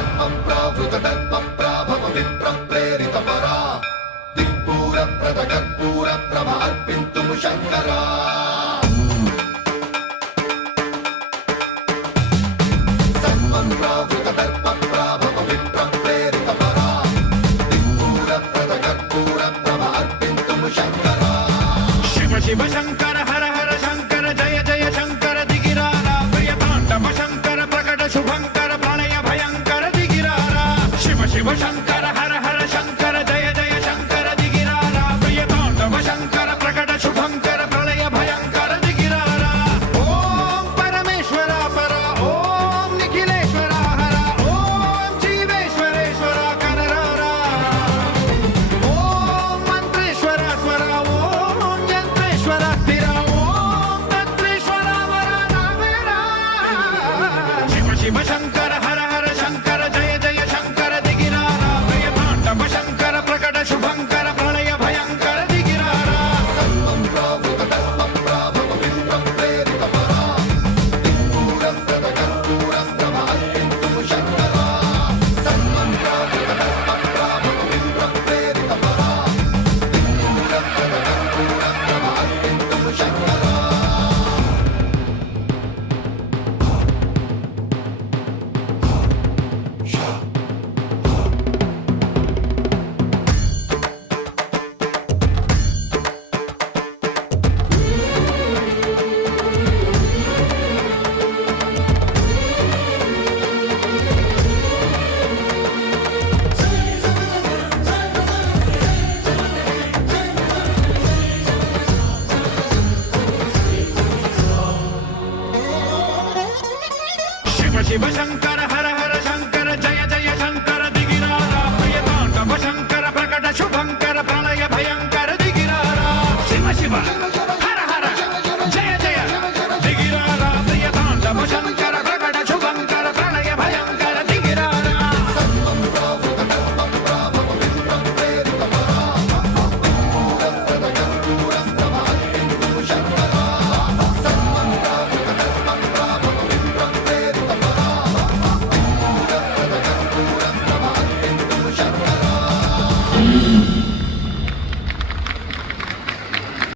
दर्पप्रावृतदर्पप्राभव विप्रप्रेरितपरा दिक्पूरप्रदकर्पूरप्रभ अर्पिन्तुं शङ्करा सर्वप्रावृतदर्पप्राभव विप्रप्रेरितपरा दिक्पूरप्रदकर्पूरप्रभ अर्पिन्तुं शङ्करा शिव शिव शङ्कर हर हर शङ्कर जय जय शङ्कर दिगिरारा प्रियताण्डव शङ्कर प्रकट शुभङ्कर प्रणय भयङ्कर दिगिरारा शिव शिव शङ्कर हर हर शङ्कर जय जय शङ्कर दिगिरारा प्रियताण्डव शङ्कर प्रकट शुभङ्कर प्रणय भयङ्कर दिगिरारा ॐ परमेश्वर पर ॐ निखिलेश्वर हर ॐ जीवेश्वरेश्वर कररारा ॐ मन्त्रेश्वर स्वर ॐ यन्त्रेश्वर स्थिर ॐ तन्त्रेश्वर वरदावेरा शिव शिव शङ्कर हर हर शङ्कर जय जय शङ्कर दिगिरारा प्रियताण्डव शङ्कर प्रकट शुभङ्कर प्रणय भयङ्कर दिगिरारा सर्वप्रावृतदर्पप्राभव विप्रप्रेरितपरा दिक्पूरप्रदकर्पूरप्रभ अर्पिन्तुं शङ्करा सर्वप्रावृतदर्पप्राभव विप्रप्रेरितपरा दिक्पूरप्रदकर्पूरप्रभ अर्पिन्तुं शङ्करा शिव शिव शङ्कर